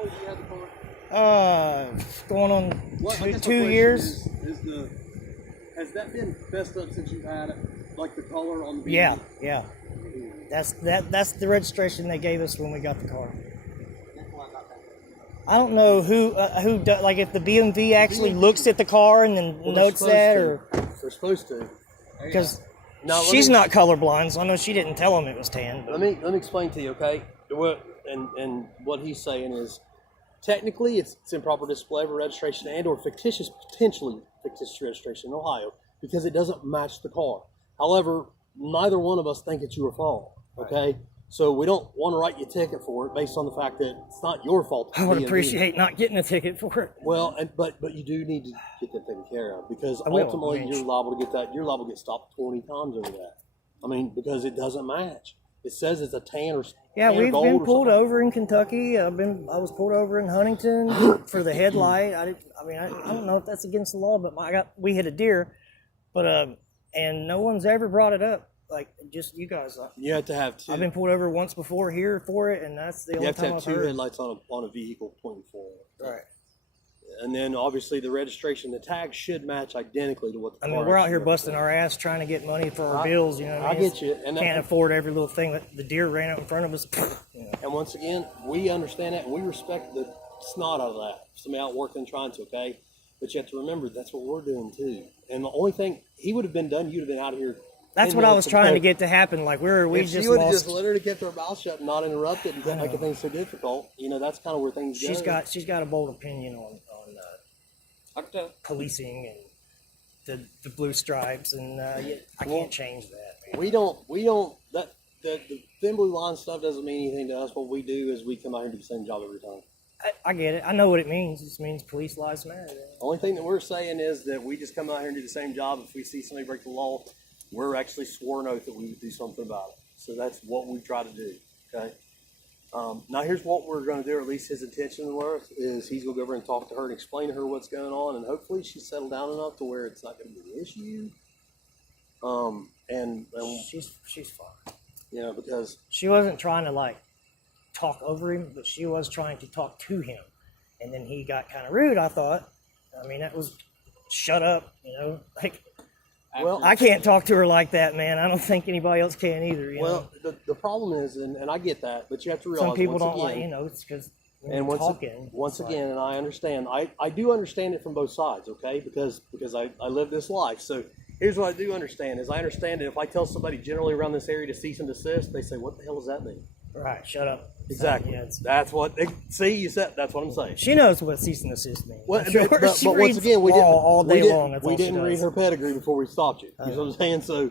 long have you had the car? Going on 2 years. Has that been messed up since you've had it? Like the color on the Yeah. That's the registration they gave us when we got the car. I don't know who like if the BMV actually looks at the car and then notes that, or they're supposed to, because she's not colorblind, so I know she didn't tell him it was tan. But. Let me explain to you, okay? And what he's saying is, technically, it's improper display of a registration and/or potentially fictitious registration in Ohio because it doesn't match the car. However, neither one of us think it's your fault, okay? Right. So we don't want to write you a ticket for it based on the fact that it's not your fault. I would appreciate not getting a ticket for it. Well, but you do need to get that taken care of because ultimately you're liable to get that. You're liable to get stopped 20 times over that. I mean, because it doesn't match. It says it's a tan or yeah. We've been pulled over in Kentucky. I was pulled over in Huntington for the headlight. I don't know if that's against the law, but we hit a deer, but and no one's ever brought it up. Like, just you guys. You have to have two. I've been pulled over once before here for it, and that's the only time I've heard. You have to have two headlights on a vehicle pointing forward. Right. And then, obviously, the registration, the tag should match identically to what the car we're out here busting our ass trying to get money for our bills, you know what I mean? I get you. And can't afford every little thing. That the deer ran out in front of us. You know. And once again, we understand that, and we respect the snot out of that. Somebody out working trying to, okay? But you have to remember, that's what we're doing, too. And the only thing, he would have been done, you'd have been out of here. That's what I was trying to get to happen. Like, we just lost. She would have just literally kept her mouth shut and not interrupted and making things so difficult. You know, that's kind of where things go. She's got a bold opinion on policing and the blue stripes, and I can't change that, man. We don't, the thin blue line stuff doesn't mean anything to us. What we do is we come out here and do the same job every time. I get it. I know what it means. It just means police lives matter. Only thing that we're saying is that we just come out here and do the same job. If we see somebody break the law, we're actually swore an oath that we would do something about it. So that's what we try to do, okay? Now here's what we're going to do, or at least his intention was, is he's going to go over and talk to her and explain to her what's going on, and hopefully she's settled down enough to where it's not going to be an issue. And she's fine. You know, because she wasn't trying to like talk over him, but she was trying to talk to him, and then he got kind of rude. I thought. I mean, that was shut up. You know, like. Well, I can't talk to her like that, man. I don't think anybody else can either. You know? The problem is, and I get that, but you have to realize some people don't like, you know, it's because once again, and I understand. I do understand it from both sides, okay? Because I live this life. So here's what I do understand is I understand that if I tell somebody generally around this area to cease and desist, they say, "What the hell does that mean?" Right. Shut up. Exactly. Yeah, that's what. See, you said. That's what I'm saying. She knows what cease and desist means. Well, but once again, we didn't read her pedigree before we stopped you. You know what I'm saying? So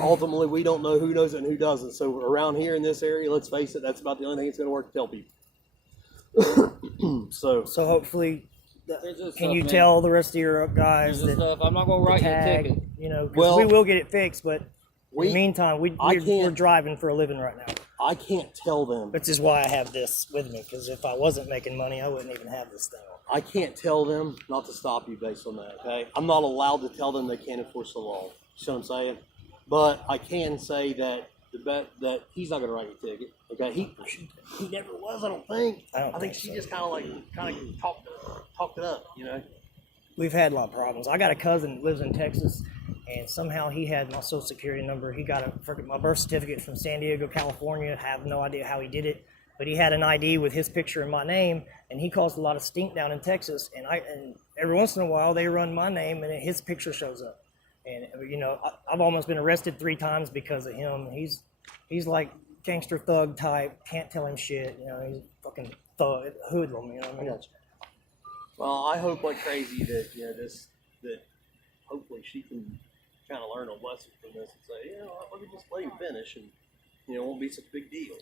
ultimately, we don't know who knows it and who doesn't. So around here in this area, let's face it, that's about the only thing that's going to work to tell people. So hopefully, can you tell the rest of your guys that I'm not going to write you a ticket? You know, because we will get it fixed, but in the meantime, we're driving for a living right now. I can't tell them. Which is why I have this with me, because if I wasn't making money, I wouldn't even have this thing. I can't tell them not to stop you based on that, okay? I'm not allowed to tell them they can't enforce the law. You see what I'm saying? But I can say that that he's not going to write you a ticket, okay? He never was, I don't think. I think she just kind of talked it up, you know? We've had a lot of problems. I got a cousin that lives in Texas, and somehow he had my social security number. He got my birth certificate from San Diego, California. I have no idea how he did it, but he had an ID with his picture and my name, and he caused a lot of stink down in Texas. And every once in a while they run my name, and his picture shows up. And you know, I've almost been arrested 3 times because of him. He's like gangster thug type. Can't tell him shit. You know, he's fucking thug hoodlum. You know what I mean? Well, I hope like crazy that that hopefully she can kind of learn a lesson from this and say, you know, let me just let him finish, and you know, it won't be such a big deal.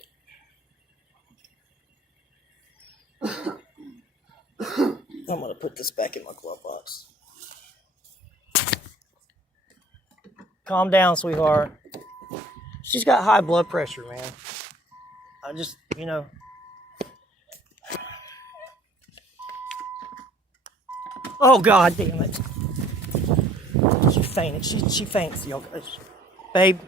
I'm gonna put this back in my glove box. Calm down, sweetheart. She's got high blood pressure, man. I just, you know. Oh, God damn it. She fainted. She faints, y'all. Babe.